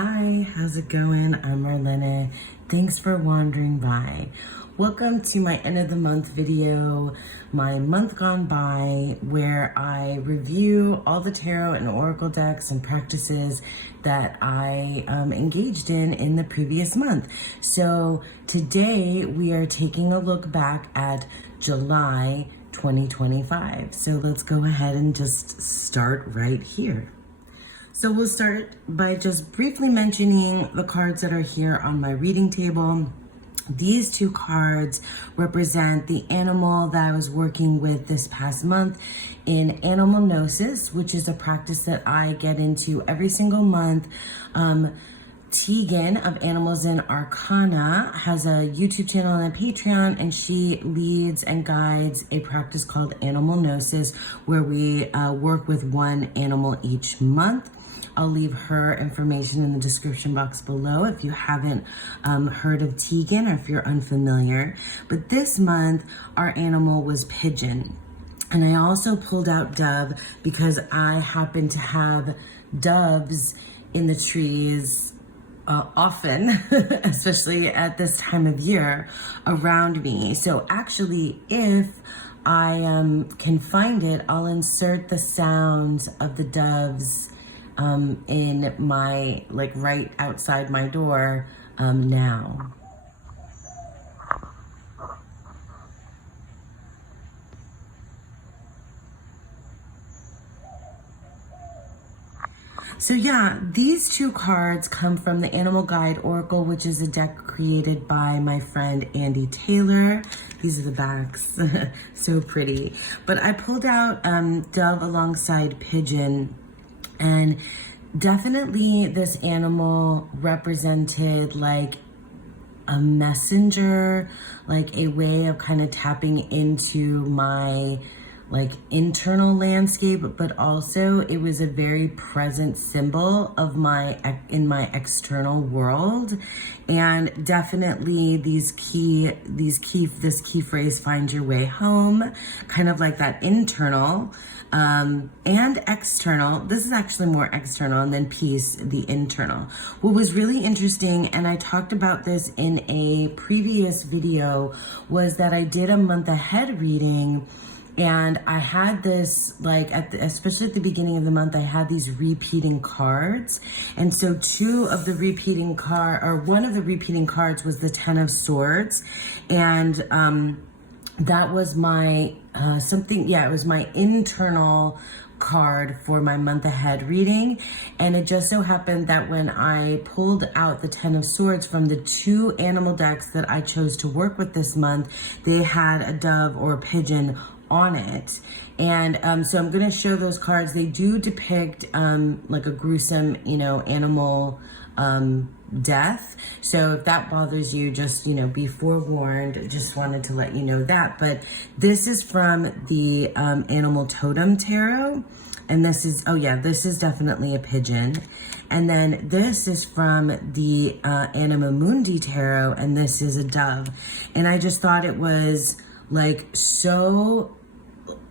Hi, how's it going? I'm Marlena. Thanks for wandering by. Welcome to my end of the month video, my month gone by, where I review all the tarot and oracle decks and practices that I engaged in the previous month. So today we are taking a look back at July 2025. So let's go ahead and just start right here. So we'll start by just briefly mentioning the cards that are here on my reading table. These two cards represent the animal that I was working with this past month in animal gnosis, which is a practice that I get into every single month. Tegan of Animals in Arcana has a YouTube channel and a Patreon, and she leads and guides a practice called animal gnosis, where we work with one animal each month. I'll leave her information in the description box below if you haven't heard of Tegan or if you're unfamiliar. But this month, our animal was pigeon. And I also pulled out dove because I happen to have doves in the trees often, especially at this time of year, around me. So actually, if I can find it, I'll insert the sounds of the doves in my, like right outside my door now. So yeah, these two cards come from the Animal Guide Oracle, which is a deck created by my friend Andy Taylor. These are the backs, so pretty. But I pulled out dove alongside pigeon, and definitely this animal represented like a messenger, like a way of kind of tapping into my like internal landscape, but also it was a very present symbol of in my external world. And definitely this key phrase, find your way home, kind of like that internal and external. This is actually more external, and then peace, the internal. What was really interesting, and I talked about this in a previous video, was that I did a month ahead reading. And I had this, like, especially at the beginning of the month, I had these repeating cards. And so one of the repeating cards was the Ten of Swords. And that was my, it was my internal card for my month ahead reading. And it just so happened that when I pulled out the Ten of Swords from the two animal decks that I chose to work with this month, they had a dove or a pigeon on it. And so I'm going to show those cards. They do depict like a gruesome, animal death. So if that bothers you, just, be forewarned. Just wanted to let you know that. But this is from the Animal Totem Tarot. And this is definitely a pigeon. And then this is from the Anima Mundi Tarot, and this is a dove. And I just thought it was like so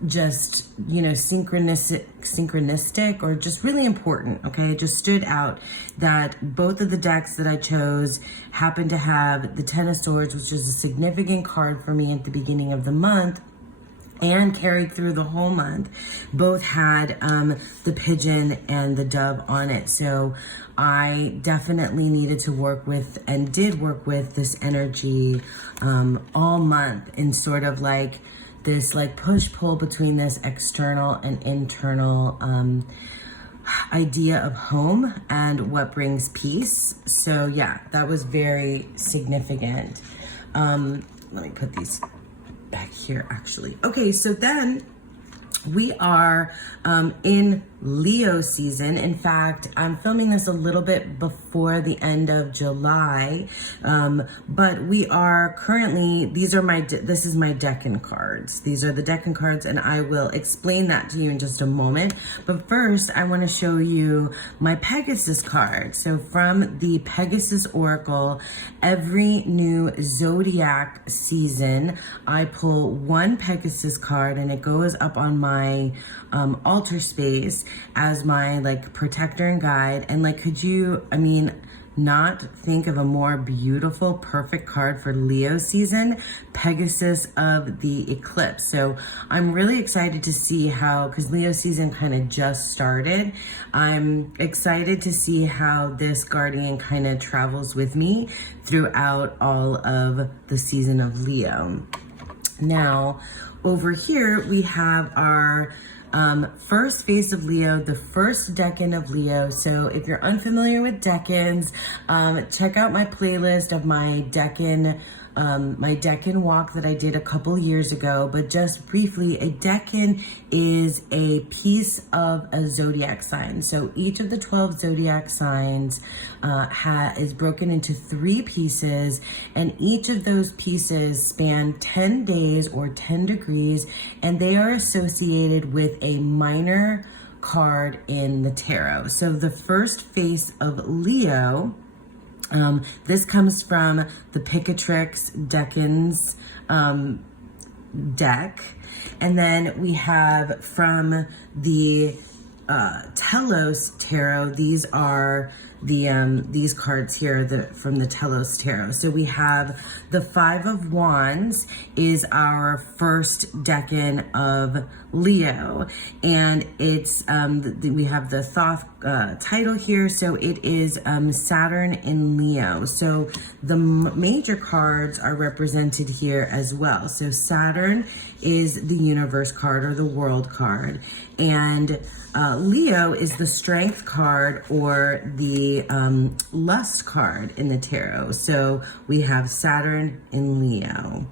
just, synchronistic or just really important, okay? It just stood out that both of the decks that I chose happened to have the Ten of Swords, which is a significant card for me at the beginning of the month, and carried through the whole month. Both had the pigeon and the dove on it. So I definitely needed to work with, and did work with, this energy all month, in sort of like this like push-pull between this external and internal idea of home and what brings peace. So yeah, that was very significant. Let me put these back here actually. Okay, so then we are in Leo season. In fact, I'm filming this a little bit before the end of July, but we are currently, this is my decan cards. These are the decan cards, and I will explain that to you in just a moment. But first, I want to show you my Pegasus card. So from the Pegasus Oracle, every new zodiac season, I pull one Pegasus card, and it goes up on my altar space. as my like protector and guide. And like, could you, not think of a more beautiful, perfect card for Leo season, Pegasus of the Eclipse. So I'm really excited to see how, because Leo season kind of just started, I'm excited to see how this guardian kind of travels with me throughout all of the season of Leo. Now, over here, we have our first face of Leo, the first decan of Leo. So if you're unfamiliar with decans, check out my playlist of my decan walk that I did a couple years ago. But just briefly, a decan is a piece of a zodiac sign. So each of the 12 zodiac signs is broken into 3 pieces, and each of those pieces span 10 days or 10 degrees, and they are associated with a minor card in the tarot. So the first face of Leo, this comes from the Picatrix Decans deck. And then we have from the Telos Tarot, these are these cards here from the Telos Tarot. So we have the 5 of Wands is our first decan of Leo, and it's we have the Thoth title here, so it is Saturn in Leo. So the major cards are represented here as well. So Saturn is the universe card or the world card, and Leo is the strength card or the lust card in the tarot. So we have Saturn in Leo,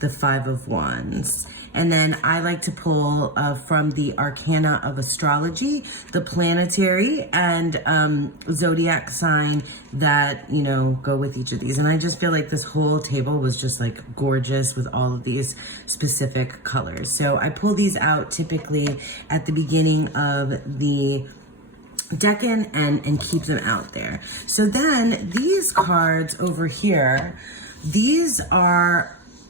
the 5 of Wands. And then I like to pull from the Arcana of Astrology, the planetary and zodiac sign that, go with each of these. And I just feel like this whole table was just like gorgeous with all of these specific colors. So I pull these out typically at the beginning of the decan and keep them out there. So then these cards over here, these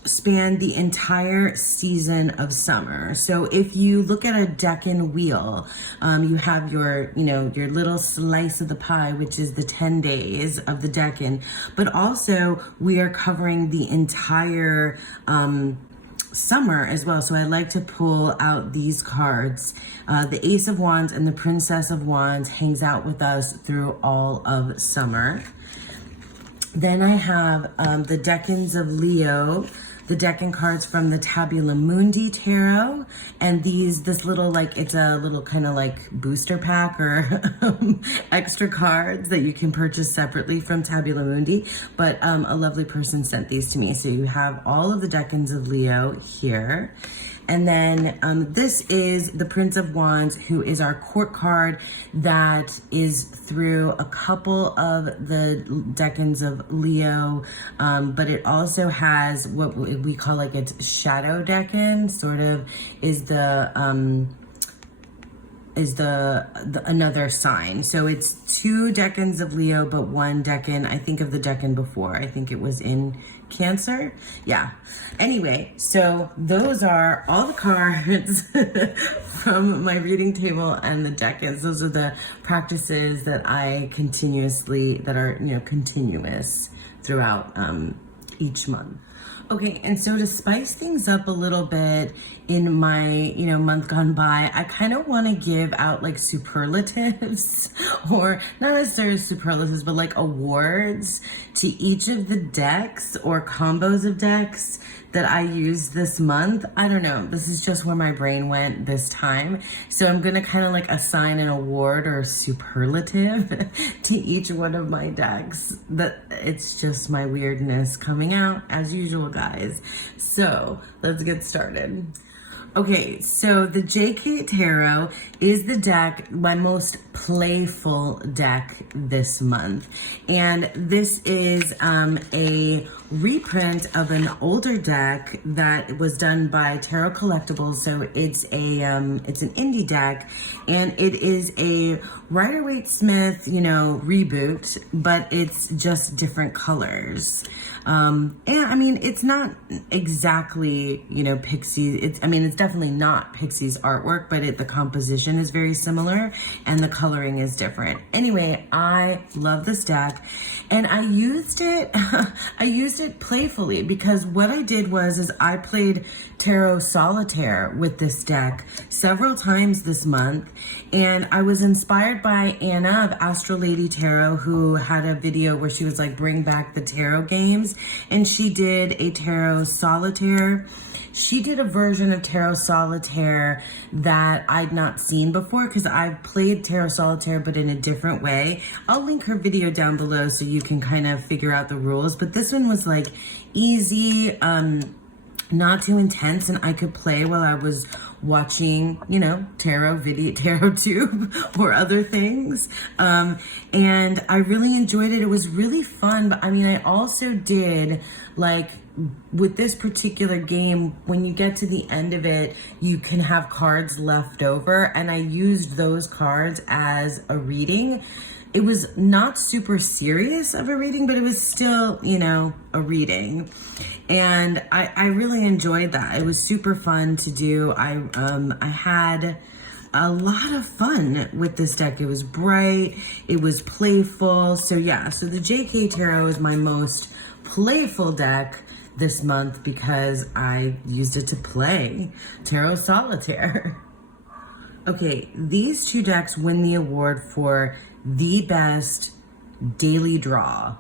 span the entire season of summer. So if you look at a decan wheel, you have your little slice of the pie, which is the 10 days of the decan, but also we are covering the entire summer as well. So I like to pull out these cards. The Ace of Wands and the Princess of Wands hangs out with us through all of summer. Then I have the decans of Leo, the decan cards from the Tabula Mundi Tarot, and this little, it's a little kind of like booster pack or extra cards that you can purchase separately from Tabula Mundi, but a lovely person sent these to me. So you have all of the decans of Leo here. And then this is the Prince of Wands, who is our court card that is through a couple of the decans of Leo, but it also has what we call like its shadow decan, sort of is the another sign. So it's 2 decans of Leo, but 1 decan. I think of the decan before. I think it was in Cancer. Yeah. Anyway, so those are all the cards from my reading table and the decans. Those are the practices that I continuous throughout each month. Okay, and so to spice things up a little bit in my, month gone by, I kind of want to give out like superlatives, or not necessarily superlatives, but like awards to each of the decks or combos of decks that I used this month. I don't know, this is just where my brain went this time. So I'm gonna kind of like assign an award or superlative to each one of my decks. But it's just my weirdness coming out as usual, guys. So let's get started. Okay, so the JK Tarot is the deck, my most playful deck this month. And this is a reprint of an older deck that was done by Tarot Collectibles. So it's an indie deck, and it is a Rider-Waite-Smith, reboot, but it's just different colors. And I mean, it's not exactly, Pixie. It's definitely definitely not Pixie's artwork, but the composition is very similar and the coloring is different. Anyway, I love this deck, and I used it, I used it playfully, because what I did is I played tarot solitaire with this deck several times this month, and I was inspired by Anna of Astro Lady Tarot, who had a video where she was like, bring back the tarot games, and she did a tarot solitaire. She did a version of tarot solitaire that I'd not seen before, because I've played tarot solitaire but in a different way. I'll link her video down below so you can kind of figure out the rules, but this one was like easy, not too intense, and I could play while I was watching, you know, tarot tube or other things. And I really enjoyed it. It was really fun. But I mean, I also did, like, with this particular game, when you get to the end of it, you can have cards left over, and I used those cards as a reading. It was not super serious of a reading, but it was still, you know, a reading. And I really enjoyed that. It was super fun to do. I had a lot of fun with this deck. It was bright, it was playful. So yeah, so the JK Tarot is my most playful deck this month because I used it to play Tarot Solitaire. Okay, these two decks win the award for the best daily draw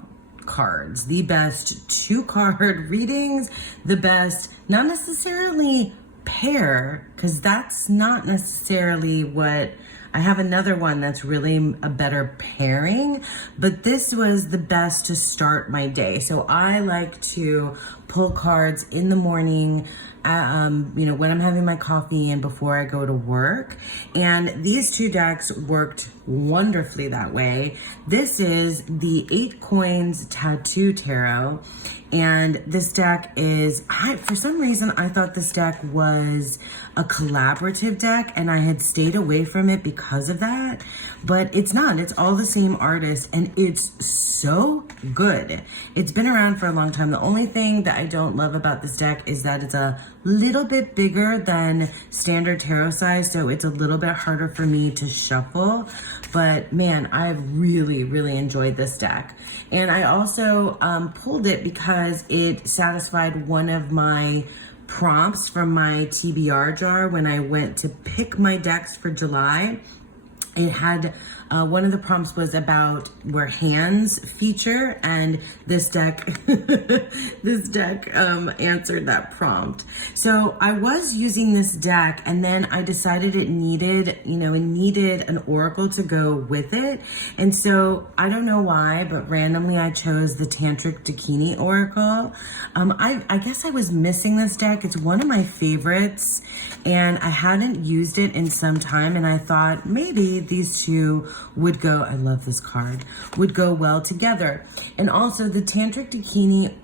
cards, the best 2-card readings, the best, not necessarily pair, because that's not necessarily what, I have another one that's really a better pairing, but this was the best to start my day. So I like to pull cards in the morning, you know, when I'm having my coffee and before I go to work. And these two decks worked wonderfully that way. This is the 8 Coins Tattoo Tarot. And this deck is, for some reason, I thought this deck was a collaborative deck, and I had stayed away from it because of that. But it's not. It's all the same artist, and it's so good. It's been around for a long time. The only thing that I don't love about this deck is that it's a little bit bigger than standard tarot size, so it's a little bit harder for me to shuffle. But man, I've really, really enjoyed this deck. And I also pulled it because it satisfied one of my prompts from my TBR jar when I went to pick my decks for July. It had, one of the prompts was about where hands feature, and this deck, answered that prompt. So I was using this deck, and then I decided it needed, you know, it needed an oracle to go with it. And so I don't know why, but randomly I chose the Tantric Dakini Oracle. I guess I was missing this deck. It's one of my favorites, and I hadn't used it in some time, and I thought maybe these two would go, I love this card, would go well together. And also the Tantric Dakini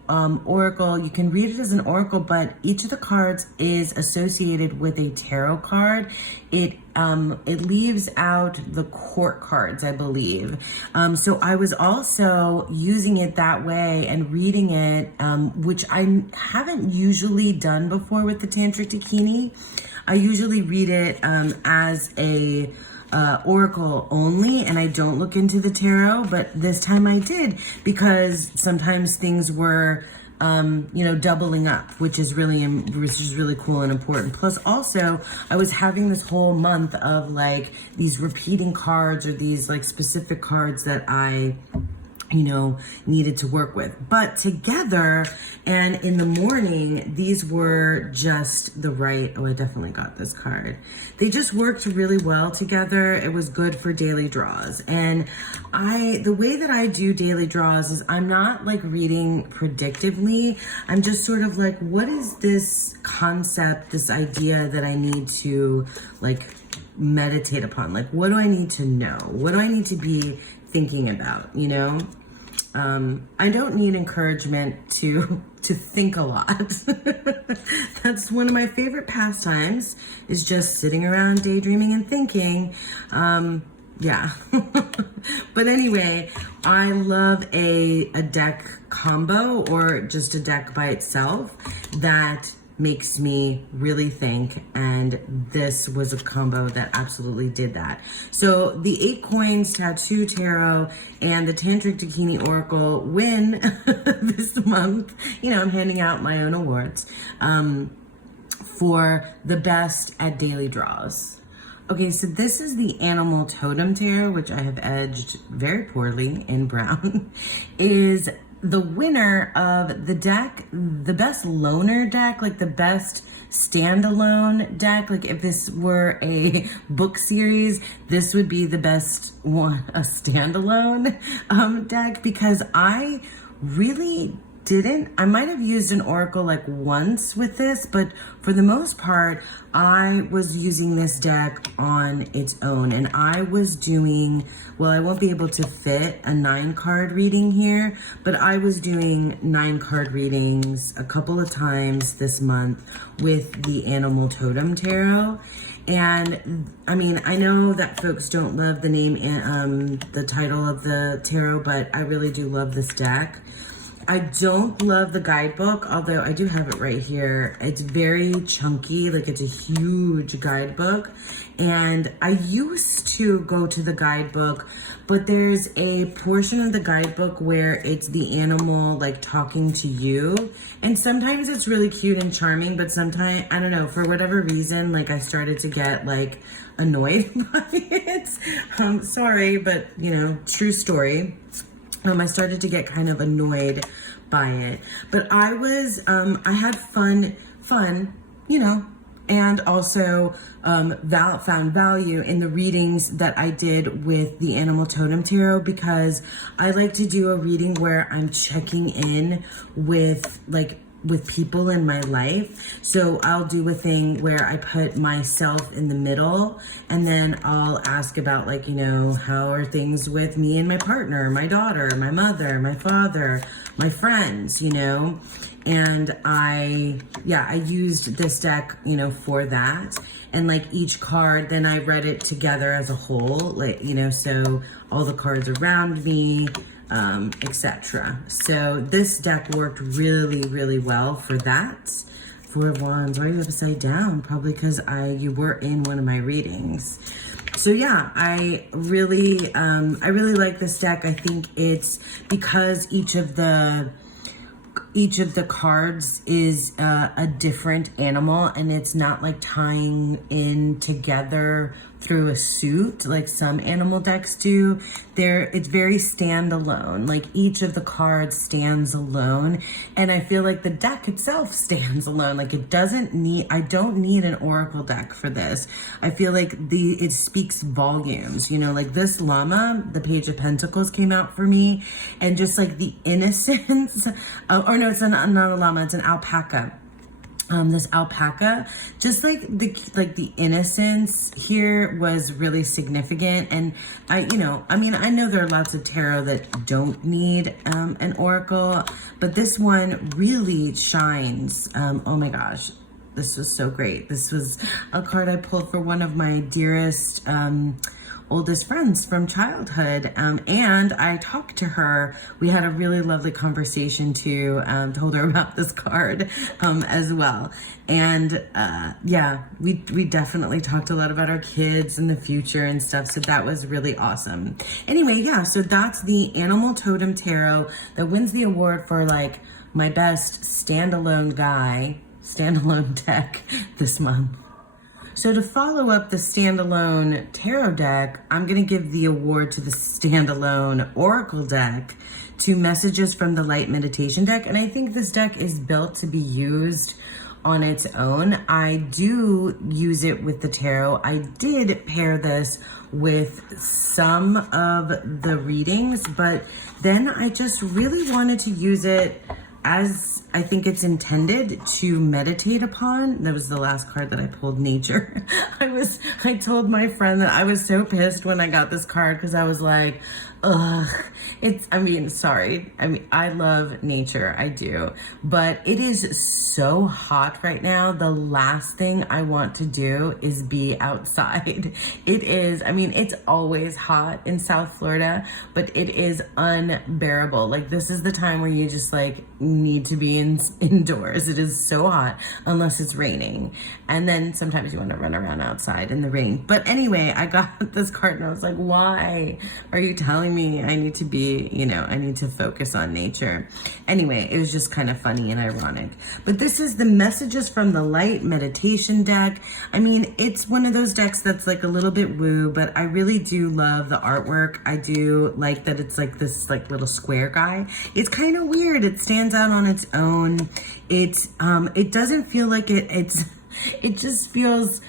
Oracle, you can read it as an oracle, but each of the cards is associated with a tarot card. It leaves out the court cards, I believe. So I was also using it that way and reading it, which I haven't usually done before with the Tantric Dakini. I usually read it as a oracle only, and I don't look into the tarot, but this time I did, because sometimes things were you know, doubling up, which is really cool and important. Plus also, I was having this whole month of like these repeating cards, or these like specific cards that I, you know, needed to work with. But together and in the morning, these were just the right, oh, I definitely got this card. They just worked really well together. It was good for daily draws. And the way that I do daily draws is I'm not like reading predictively. I'm just sort of like, what is this concept, this idea that I need to like meditate upon? Like, what do I need to know? What do I need to be thinking about, you know? I don't need encouragement to think a lot. That's one of my favorite pastimes, is just sitting around daydreaming and thinking. Yeah. But anyway, I love a deck combo, or just a deck by itself that makes me really think, and this was a combo that absolutely did that. So the 8 Coins Tattoo Tarot and the Tantric Dakini Oracle win this month. You know, I'm handing out my own awards for the best at daily draws. Okay, so this is the Animal Totem Tarot, which I have edged very poorly in brown, is the winner of the deck, the best loner deck, like the best standalone deck. Like if this were a book series, this would be the best one, a standalone deck, because I really I might have used an oracle like once with this, but for the most part, I was using this deck on its own, and I was doing, well, I won't be able to fit a 9-card reading here, but I was doing 9-card readings a couple of times this month with the Animal Totem Tarot. And I mean, I know that folks don't love the name, the title of the tarot, but I really do love this deck. I don't love the guidebook, although I do have it right here. It's very chunky, like it's a huge guidebook. And I used to go to the guidebook, but there's a portion of the guidebook where it's the animal like talking to you. And sometimes it's really cute and charming, but sometimes, I don't know, for whatever reason, like I started to get like annoyed by it. Sorry, but you know, true story. I started to get kind of annoyed by it, but I was, I had fun, you know, and also found value in the readings that I did with the Animal Totem Tarot, because I like to do a reading where I'm checking in with people in my life. So I'll do a thing where I put myself in the middle, and then I'll ask about, like, you know, how are things with me and my partner, my daughter, my mother, my father, my friends, you know. And I used this deck, you know, for that. And like each card, then I read it together as a whole, like, you know, so all the cards around me, etc. So this deck worked really, really well for that. 4 of Wands. Why are you upside down? Probably because you were in one of my readings. So yeah, I really like this deck. I think it's because each of the cards is a different animal, and it's not like tying in together through a suit like some animal decks do. It's very standalone. Like each of the cards stands alone, and I feel like the deck itself stands alone. Like I don't need an oracle deck for this. I feel like it speaks volumes, you know, like this llama, the Page of Pentacles came out for me, and just like the innocence, or no, it's not a llama, it's an alpaca. This alpaca, just like the innocence here was really significant. And I know there are lots of tarot that don't need an oracle, but this one really shines. Oh my gosh, this was so great. This was a card I pulled for one of my dearest oldest friends from childhood, and I talked to her. We had a really lovely conversation too, told her about this card as well. And we definitely talked a lot about our kids and the future and stuff, so that was really awesome. Anyway, yeah, so that's the Animal Totem Tarot that wins the award for like my best standalone deck this month. So to follow up the standalone tarot deck, I'm going to give the award to the standalone oracle deck, to Messages from the Light meditation deck. And I think this deck is built to be used on its own. I do use it with the tarot. I did pair this with some of the readings, but then I just really wanted to use it as I think it's intended, to meditate upon. That was the last card that I pulled, Nature. I told my friend that I was so pissed when I got this card, because I was like, Ugh, I mean, sorry. I mean, I love nature, I do, but it is so hot right now. The last thing I want to do is be outside. It is, I mean, it's always hot in South Florida, but it is unbearable. Like, this is the time where you just like need to be indoors. It is so hot unless it's raining. And then sometimes you want to run around outside in the rain. But anyway, I got this card and I was like, why are you telling me I need to be, you know, I need to focus on nature? Anyway, it was just kind of funny and ironic. But this is the Messages from the Light meditation deck. I mean, it's one of those decks that's like a little bit woo, but I really do love the artwork. I do like that it's like this like little square guy. It's kind of weird. It stands out on its own. It doesn't feel like it just feels,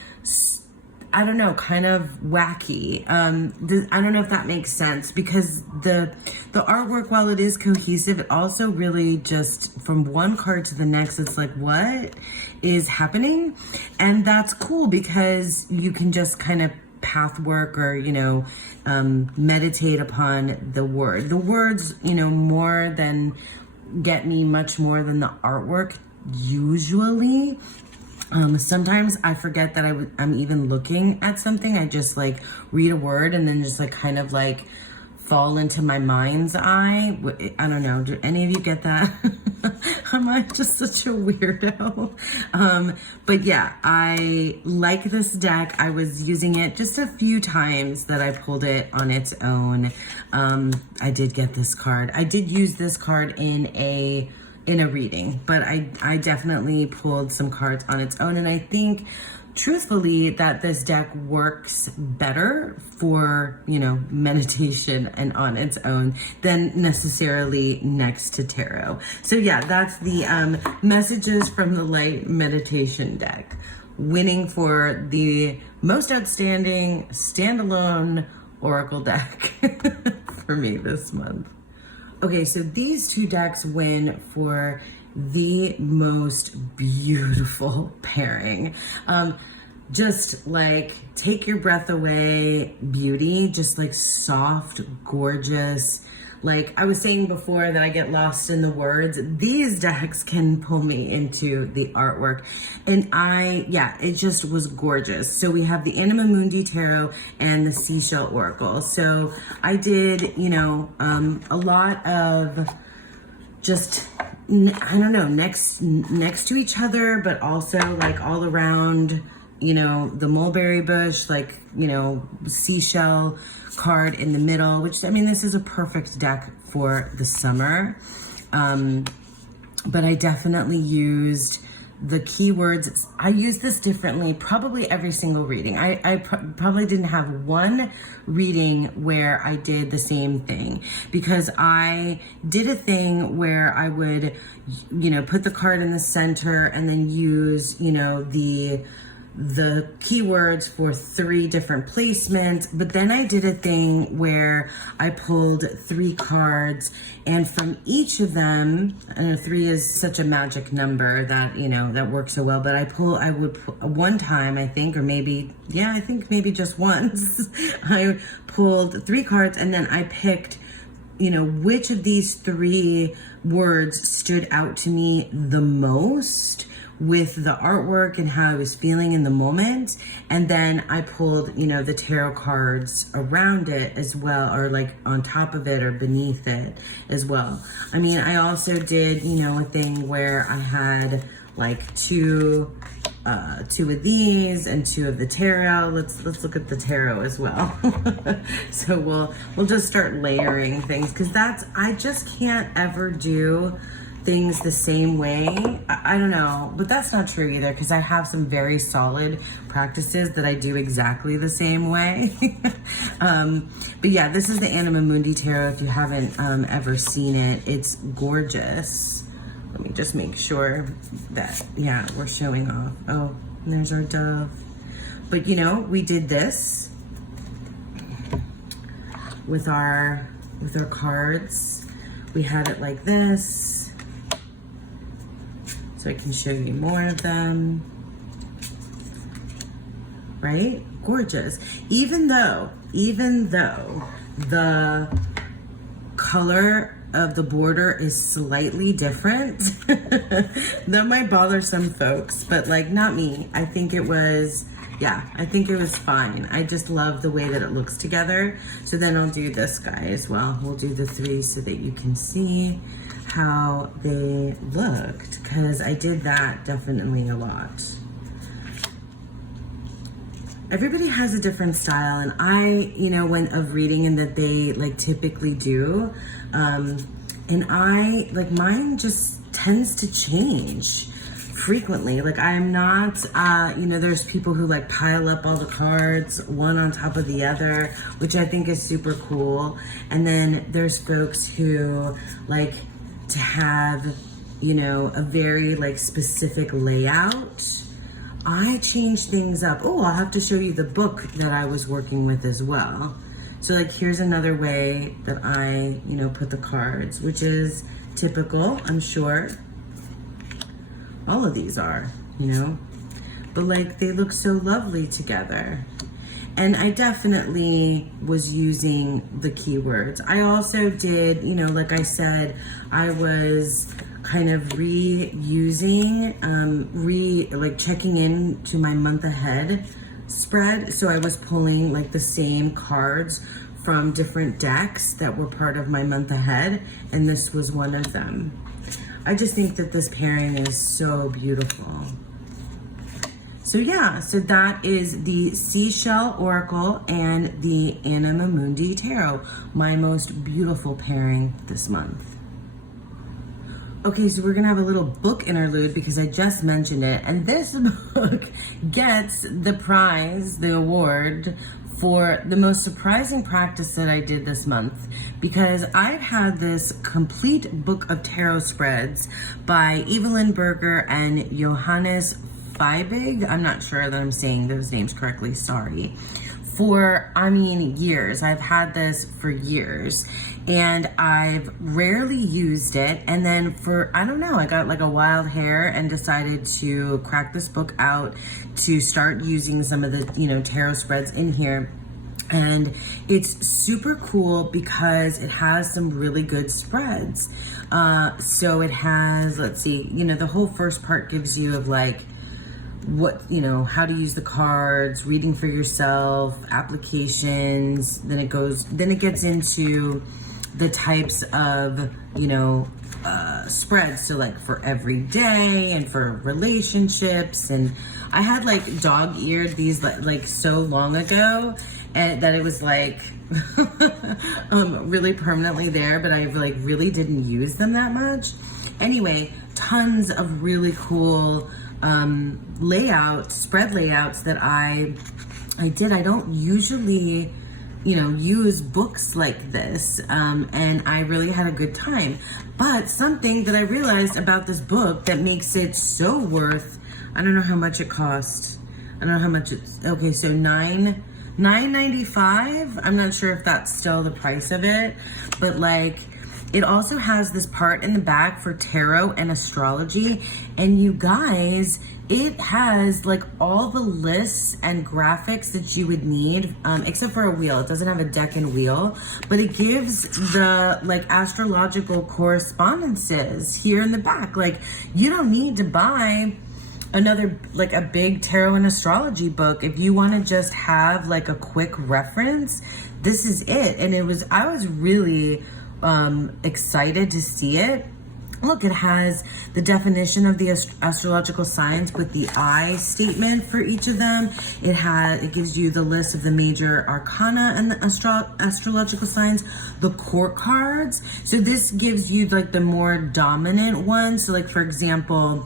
I don't know, kind of wacky. I don't know if that makes sense, because the artwork, while it is cohesive, it also really just from one card to the next, it's like, what is happening? And that's cool because you can just kind of path work or, you know, meditate upon the word. The words, you know, get me much more than the artwork usually. Sometimes I forget that I'm even looking at something. I just like read a word and then just like kind of like fall into my mind's eye. I don't know. Do any of you get that? Am I just such a weirdo? But yeah, I like this deck. I was using it just a few times that I pulled it on its own. I did get this card. I did use this card in a reading, but I definitely pulled some cards on its own, and I think truthfully that this deck works better for, you know, meditation and on its own than necessarily next to tarot. So yeah, that's the Messages from the Light meditation deck, winning for the most outstanding standalone oracle deck for me this month. Okay, so these two decks win for the most beautiful pairing. Just like take your breath away beauty, just like soft, gorgeous. Like I was saying before that I get lost in the words, these decks can pull me into the artwork. And it just was gorgeous. So we have the Anima Mundi Tarot and the Seashell Oracle. So I did, you know, a lot of just, I don't know, next to each other, but also like all around, you know, the mulberry bush, like, you know, seashell card in the middle, which, I mean, this is a perfect deck for the summer. But I definitely used the keywords. I use this differently, probably every single reading. I probably didn't have one reading where I did the same thing, because I did a thing where I would, you know, put the card in the center and then use, you know, the keywords for 3 different placements. But then I did a thing where I pulled 3 cards, and from each of them, I know 3 is such a magic number that, you know, that works so well, but I would one time, I think, or maybe, yeah, I think maybe just once, I pulled 3 cards and then I picked, you know, which of these 3 words stood out to me the most with the artwork and how I was feeling in the moment. And then I pulled, you know, the tarot cards around it as well, or like on top of it or beneath it as well. I mean, I also did, you know, a thing where I had like two of these and 2 of the tarot. Let's look at the tarot as well. So we'll just start layering things, because I just can't ever do things the same way. I don't know, but that's not true either, because I have some very solid practices that I do exactly the same way. But yeah, this is the Anima Mundi Tarot. If you haven't ever seen it, it's gorgeous. Let me just make sure that, yeah, we're showing off. Oh, and there's our dove. But you know, we did this with our cards. We had it like this. So I can show you more of them, right? Gorgeous. Even though the color of the border is slightly different. That might bother some folks, but like not me. I think it was, yeah, I think it was fine. I just love the way that it looks together. So then I'll do this guy as well. We'll do the 3 so that you can see how they looked, because I did that definitely a lot. Everybody has a different style, and I, you know, when of reading and that they like typically do, and I like mine just tends to change frequently. Like I'm not, you know, there's people who like pile up all the cards one on top of the other, which I think is super cool. And then there's folks who like to have, you know, a very like specific layout. I change things up. Oh, I'll have to show you the book that I was working with as well. So like, here's another way that I, you know, put the cards, which is typical, I'm sure. All of these are, you know, but like they look so lovely together. And I definitely was using the keywords. I also did, you know, like I said, I was kind of reusing, like checking in to my month ahead spread. So I was pulling like the same cards from different decks that were part of my month ahead, and this was one of them. I just think that this pairing is so beautiful. So yeah, so that is the Seashell Oracle and the Anima Mundi Tarot, my most beautiful pairing this month. Okay, so we're gonna have a little book interlude because I just mentioned it, and this book gets the prize, the award, for the most surprising practice that I did this month, because I've had this complete book of tarot spreads by Evelyn Berger and Johannes Feibig. I'm not sure that I'm saying those names correctly, sorry. For, I mean, years. I've had this for years, and I've rarely used it. And then for, I don't know, I got like a wild hair and decided to crack this book out to start using some of the, you know, tarot spreads in here. And it's super cool because it has some really good spreads. So it has, let's see, you know, the whole first part gives you of like, what, you know, how to use the cards, reading for yourself, applications, then it gets into the types of, you know, spreads. So like for every day and for relationships. And I had like dog-eared these like so long ago, and that it was like really permanently there, but I like really didn't use them that much. Anyway, tons of really cool spread layouts that I did. I don't usually, you know, use books like this, and I really had a good time. But something that I realized about this book that makes it so worth, I don't know how much it cost. I don't know how much it's, okay, so $9.95. I'm not sure if that's still the price of it, but like, it also has this part in the back for tarot and astrology, and you guys, it has like all the lists and graphics that you would need, except for a wheel. It doesn't have a decan wheel, but it gives the like astrological correspondences here in the back. Like, you don't need to buy another, like a big tarot and astrology book. If you want to just have like a quick reference, this is it. And I was really excited to see it. Look, it has the definition of the astrological signs with the I statement for each of them. It gives you the list of the major arcana and the astrological signs, the court cards. So this gives you like the more dominant ones. So like, for example,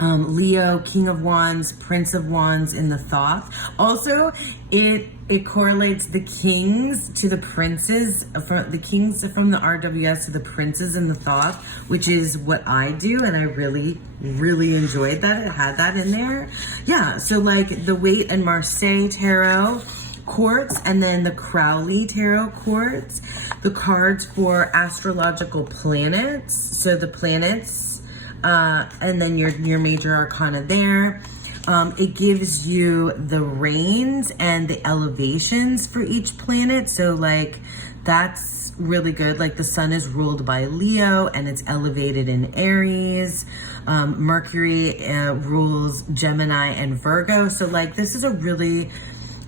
Leo, King of Wands, Prince of Wands in the Thoth. Also, it correlates the kings to the princes, from the kings from the RWS to the princes in the Thoth, which is what I do, and I really, really enjoyed that. It had that in there. Yeah, so like the Waite and Marseille tarot quartz, and then the Crowley tarot quartz, the cards for astrological planets, so the planets, and then your major arcana there. It gives you the reigns and the elevations for each planet. So like that's really good. Like the sun is ruled by Leo and it's elevated in Aries. Mercury rules Gemini and Virgo. So like this is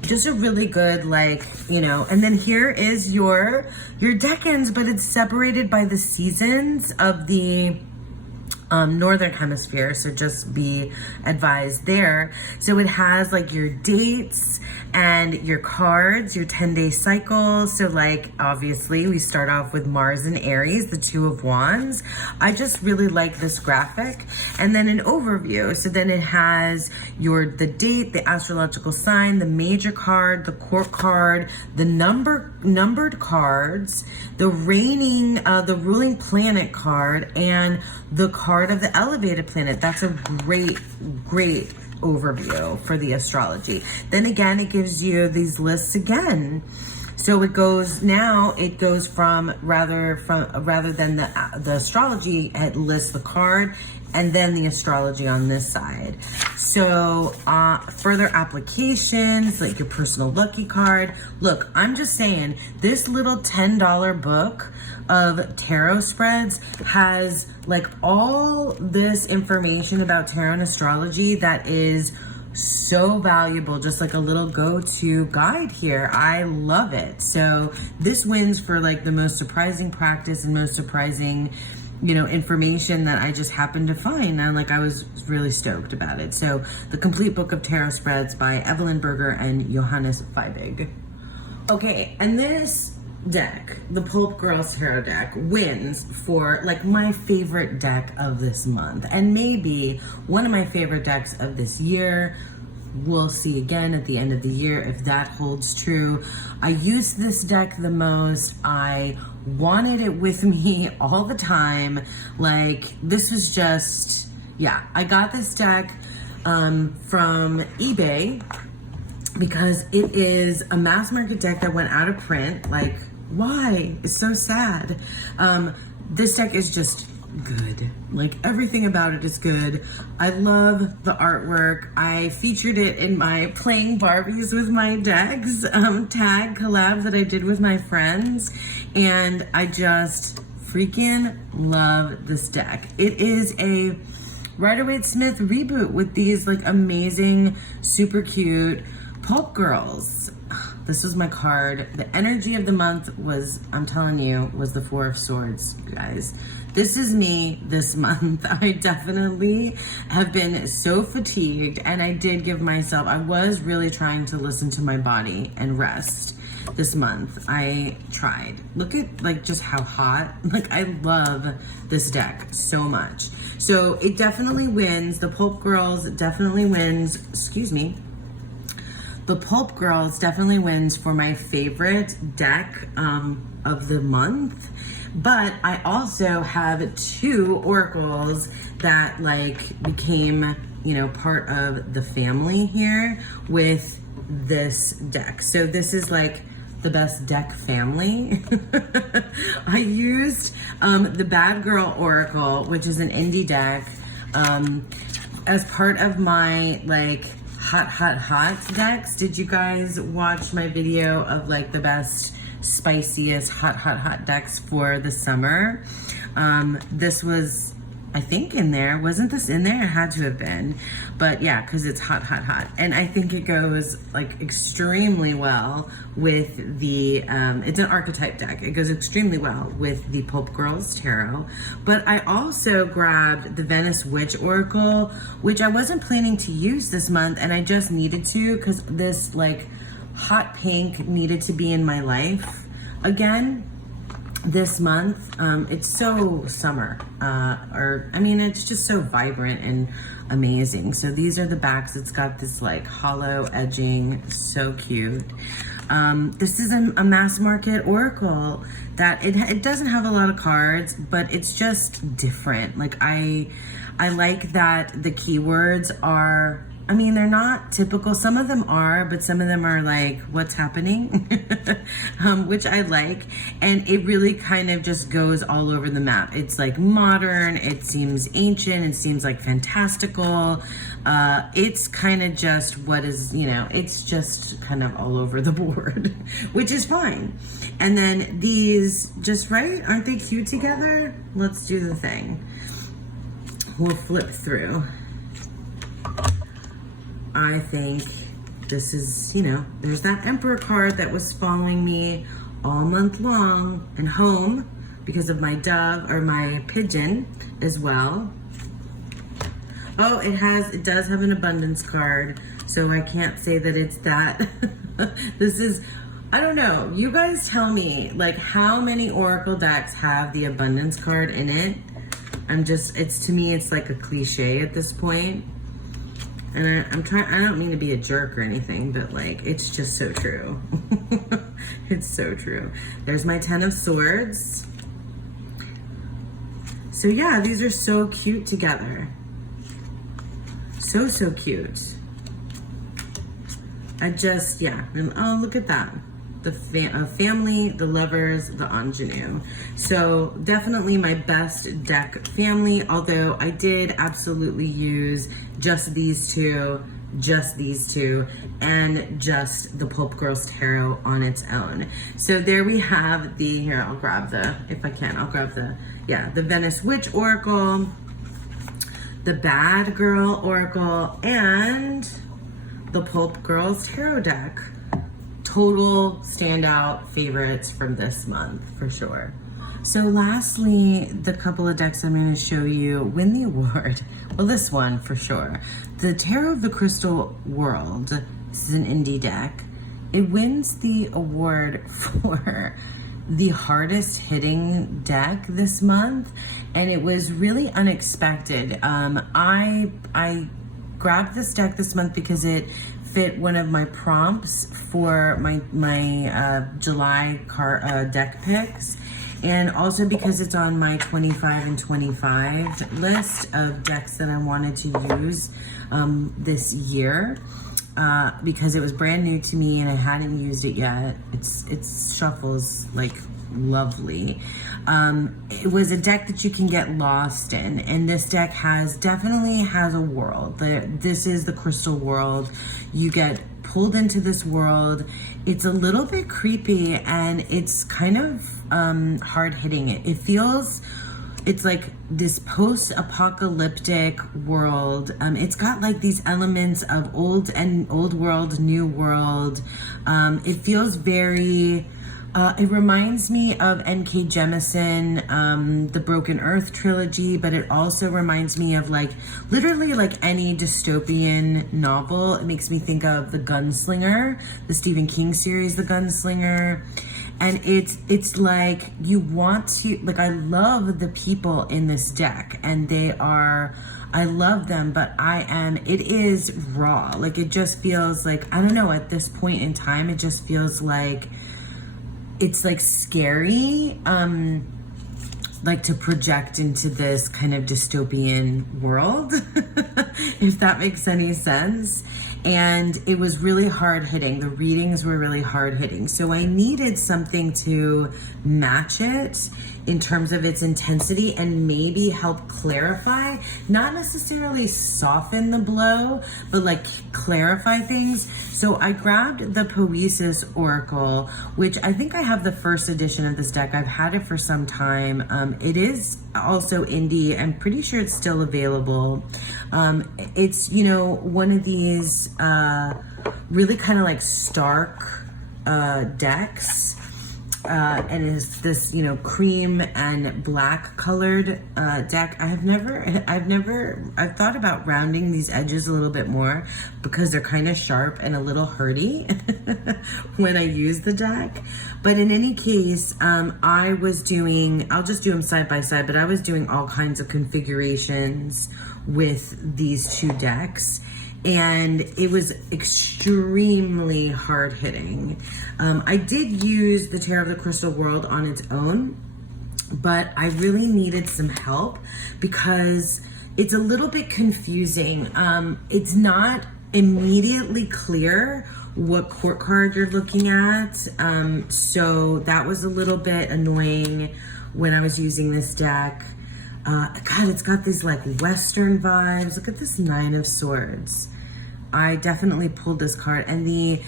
just a really good, like, you know. And then here is your decans, but it's separated by the seasons of the northern hemisphere, so just be advised there. So it has like your dates and your cards, your 10-day cycle. So like obviously we start off with Mars and Aries, the Two of Wands. I just really like this graphic. And then an overview. So then it has the date, the astrological sign, the major card, the court card, the numbered cards, the the ruling planet card, and the card of the elevated planet. That's a great overview for the astrology. Then again, it gives you these lists again. So it goes from rather than the astrology, it lists the card and then the astrology on this side. So further applications, like your personal lucky card. Look, I'm just saying, this little $10 book of tarot spreads has like all this information about tarot and astrology that is so valuable, just like a little go-to guide here. I love it. So this wins for like the most surprising practice and most surprising, you know, information that I just happened to find. And like I was really stoked about it. So the complete book of tarot spreads by Evelyn Berger and Johannes Feibig. Okay, and this deck, the Pulp Girls Tarot deck, wins for like my favorite deck of this month, and maybe one of my favorite decks of this year. We'll see again at the end of the year if that holds true. I use this deck the most. I wanted it with me all the time. Like this was just, yeah, I got this deck from eBay because it is a mass market deck that went out of print. Like, why? It's so sad. This deck is just good. Like everything about it is good. I love the artwork. I featured it in my Playing Barbies with My Decks tag collab that I did with my friends, and I just freaking love this deck. It is a Rider-Waite-Smith reboot with these like amazing, super cute Pulp Girls. This was my card. The energy of the month was, I'm telling you, was the Four of Swords, guys. This is me this month. I definitely have been so fatigued, and I did give myself, I was really trying to listen to my body and rest this month. I tried. Look at like just how hot, like I love this deck so much. So it definitely wins. The Pulp Girls definitely wins, excuse me. The Pulp Girls definitely wins for my favorite deck of the month. But I also have two oracles that like became, you know, part of the family here with this deck. So this is like the best deck family. I used the Bad Girl Oracle, which is an indie deck, as part of my like hot decks. Did you guys watch my video of like the best spiciest hot decks for the summer? This was, I think, in there. Wasn't this in there? It had to have been. But yeah, because it's hot. And I think it goes like extremely well with the, it's an archetype deck. It goes extremely well with the Pulp Girls Tarot. But I also grabbed the Venice Witch Oracle, which I wasn't planning to use this month, and I just needed to because this like hot pink needed to be in my life again this month. It's so summer, it's just so vibrant and amazing. So these are the backs. It's got this like hollow edging, so cute. This is a mass market oracle that it doesn't have a lot of cards, but it's just different. Like I like that the keywords are I mean, they're not typical. Some of them are, but some of them are like, what's happening? Which I like. And it really kind of just goes all over the map. It's like modern, it seems ancient, it seems like fantastical. It's kind of just what is, you know, it's just kind of all over the board, which is fine. And then these, just right? Aren't they cute together? Let's do the thing. We'll flip through. I think this is, you know, there's that Emperor card that was following me all month long, and home because of my dove or my pigeon as well. Oh, it does have an abundance card, so I can't say that it's that. This is, I don't know. You guys tell me, like, how many Oracle decks have the abundance card in it? To me, it's like a cliche at this point. And I don't mean to be a jerk or anything, but like, it's just so true. It's so true. There's my 10 of Swords. So yeah, these are so cute together. So, so cute. Yeah. And oh, look at that. The family, the lovers, the ingenue. So definitely my best deck family, although I did absolutely use just these two, and just the Pulp Girls Tarot on its own. So there we have here, I'll grab the Venice Witch Oracle, the Bad Girl Oracle, and the Pulp Girls Tarot deck. Total standout favorites from this month, for sure. So lastly, the couple of decks I'm going to show you win the award. Well, this one for sure. The Tarot of the Crystal World. This is an indie deck. It wins the award for the hardest hitting deck this month, and it was really unexpected. I grabbed this deck this month because it fit one of my prompts for my July deck picks, and also because it's on my 25 and 25 list of decks that I wanted to use this year, because it was brand new to me and I hadn't used it yet. It shuffles like lovely. It was a deck that you can get lost in, and this deck definitely has a world. This is the crystal world. You get pulled into this world. It's a little bit creepy, and it's kind of hard hitting. It's like this post-apocalyptic world. It's got like these elements of old world, new world. It feels very, it reminds me of N.K. Jemisin, the Broken Earth trilogy, but it also reminds me of like literally like any dystopian novel. It makes me think of The Gunslinger, the Stephen King series, The Gunslinger. And it's like you want to, like, I love the people in this deck, and I love them, but it is raw. Like, it just feels like, I don't know, at this point in time, it just feels like it's like scary, like to project into this kind of dystopian world, if that makes any sense. And it was really hard hitting. The readings were really hard hitting. So I needed something to match it in terms of its intensity and maybe help clarify, not necessarily soften the blow, but like clarify things. So I grabbed the Poesis Oracle, which I think I have the first edition of this deck. I've had it for some time. It is also indie. I'm pretty sure it's still available. It's, you know, one of these really kind of like stark decks, and is this, you know, cream and black colored deck. I've thought about rounding these edges a little bit more because they're kind of sharp and a little hurty when I use the deck. But in any case, I'll just do them side by side, but I was doing all kinds of configurations with these two decks, and it was extremely hard hitting. I did use the Tarot of the Crystal World on its own, but I really needed some help because it's a little bit confusing. It's not immediately clear what court card you're looking at. So that was a little bit annoying when I was using this deck. God, it's got these like Western vibes. Look at this Nine of Swords. I definitely pulled this card, and the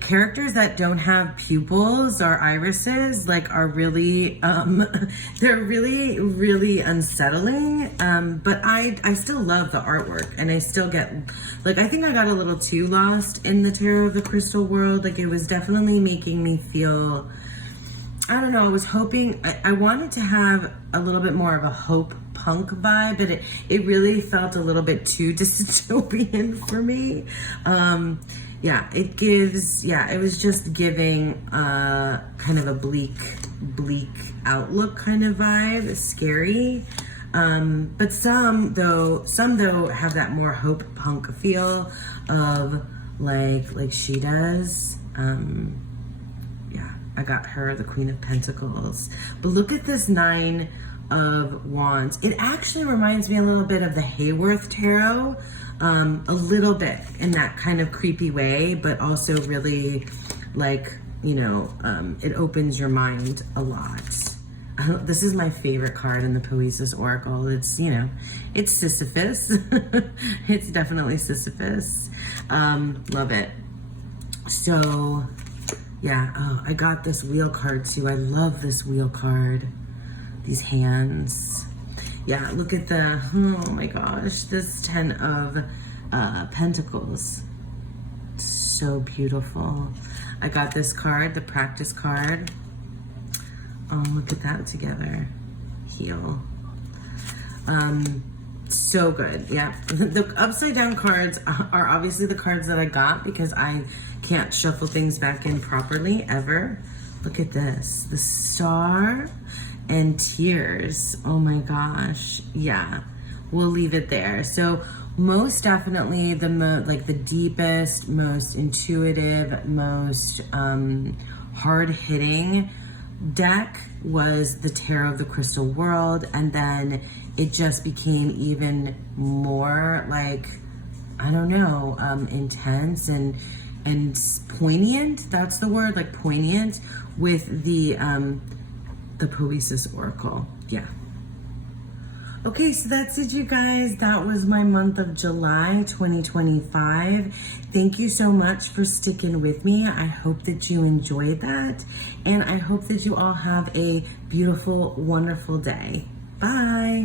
characters that don't have pupils or irises like are really they're really, really unsettling. But I still love the artwork, and I still get like, I think I got a little too lost in the Tarot of the Crystal world. Like, it was definitely making me feel, I don't know, I was hoping, I wanted to have a little bit more of a hope punk vibe, but it really felt a little bit too dystopian for me. Yeah, it was just giving kind of a bleak outlook kind of vibe, scary. But some though have that more hope punk feel of like she does. Yeah, I got her, the Queen of Pentacles. But look at this Nine of Wands. It actually reminds me a little bit of the Hayworth Tarot, a little bit in that kind of creepy way, but also really like, you know, it opens your mind a lot. This is my favorite card in the Poesis Oracle. It's, you know, it's Sisyphus. It's definitely Sisyphus. Love it. So yeah, oh, I got this wheel card too. I love this wheel card. These hands. Yeah, look at the, oh my gosh, this Ten of Pentacles. So beautiful. I got this card, the practice card. Oh, look at that together. Heal. So good, yeah. The upside down cards are obviously the cards that I got because I can't shuffle things back in properly ever. Look at this, the Star and Tears. Oh my gosh, yeah. We'll leave it there. So most definitely the deepest, most intuitive, most hard-hitting deck was the Tarot of the Crystal World, and then it just became even more like, I don't know, intense and poignant. That's the word, like poignant, with the Poesis Oracle. Yeah. Okay, so that's it, you guys. That was my month of July 2025. Thank you so much for sticking with me. I hope that you enjoyed that, and I hope that you all have a beautiful, wonderful day. Bye.